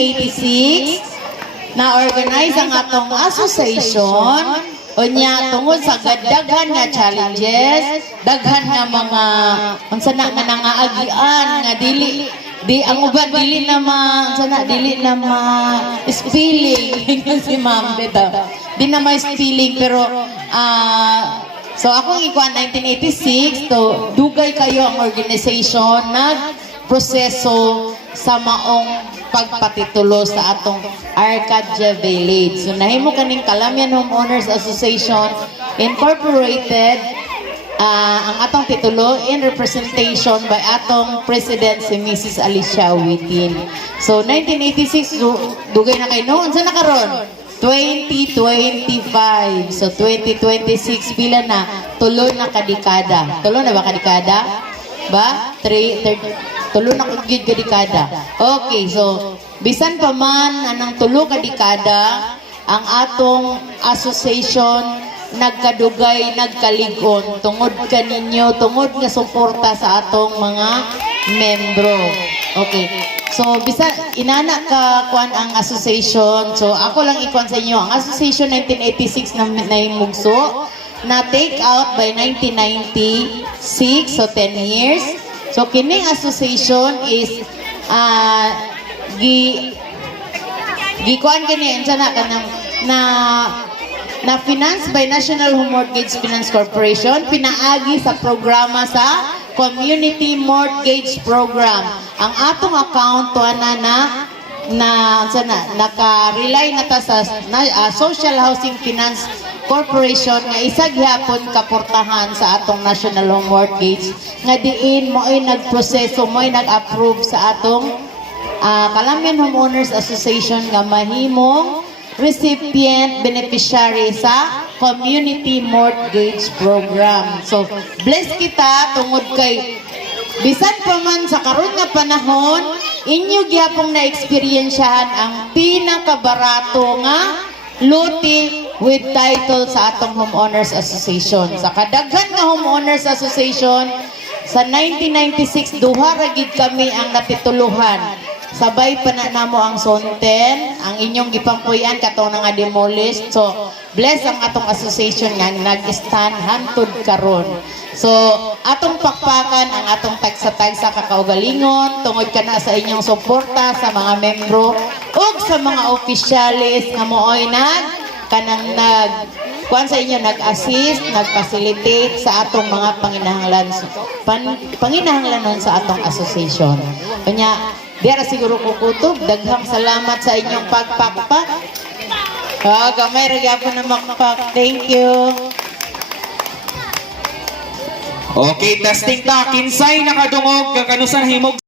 1986 na organize ang atong association unya tungod sa daghan nga challenges, daghan nga mga unsa na nga nangaagian nga dili ang uban dili na spilling si ma'am dito. Di na may spilling pero so akong ikuan 1986 to dugay kayo ang organization nagproseso sa maong pagpatitulo sa atong Arcadia Village. So nahimo kaning Calamian Homeowners Association Incorporated ang atong titulo in representation by atong President si Mrs. Alicia Witin. So 1986 dugay na kay noon sa nakaron 2025. So 2026 pila na tulo na kadekada. Tulo na ba kadekada? Ba? Tulo na kagid kadekada. Okay, so bisan pa man anang tulo kadekada ang atong association nagkadugay, nagkaligon tungod kaninyo, tungod nga suporta sa atong mga membro. Okay. So, bisa inana ka kuan ang association. So, ako lang ikuan sa inyo. Ang association 1986 na nahimugso na take out by 1996, so 10 years. So, kining association is gikuan kini insana kanang na finance by National Home Mortgage Finance Corporation, pinaagi sa programa sa Community Mortgage Program. Ang atong account naka-rely na ta sa Social Housing Finance Corporation nga isa gyapon kaportahan sa atong National Home Mortgage nga diin mo ay nagproseso, mo ay nag-approve sa atong Calamian Homeowners Association nga mahimong recipient beneficiary sa Community Mortgage Program. So, bless kita tungod kay bisan pa man sa karon nga panahon, inyo gyapong na-experiensyahan ang pinakabarato nga lote with title sa atong Homeowners Association. Sa kadaghan nga Homeowners Association, sa 1996, duha ra gid kami ang natituluhan. Sabay pa na namo ang Sonten, ang inyong gipampuyan kato na nga demolished. So, bless ang atong association nga nag-stand hantod karon. So, atong pakpakan ang atong tagsa-tagsa kakaugalingon tungod kana sa inyong suporta sa mga membro ug sa mga opisyalis nga mooy kuan sa inyo nag-assist, nag-facilitate sa atong mga panginahanglanon sa atong association. Kanya diara siguro kukutob, daghang salamat sa inyong pagpakpak. Gamay ra gyapon na makpak. Thank you. Okay, testing ta. Kinsay nakadungog kakanusan himog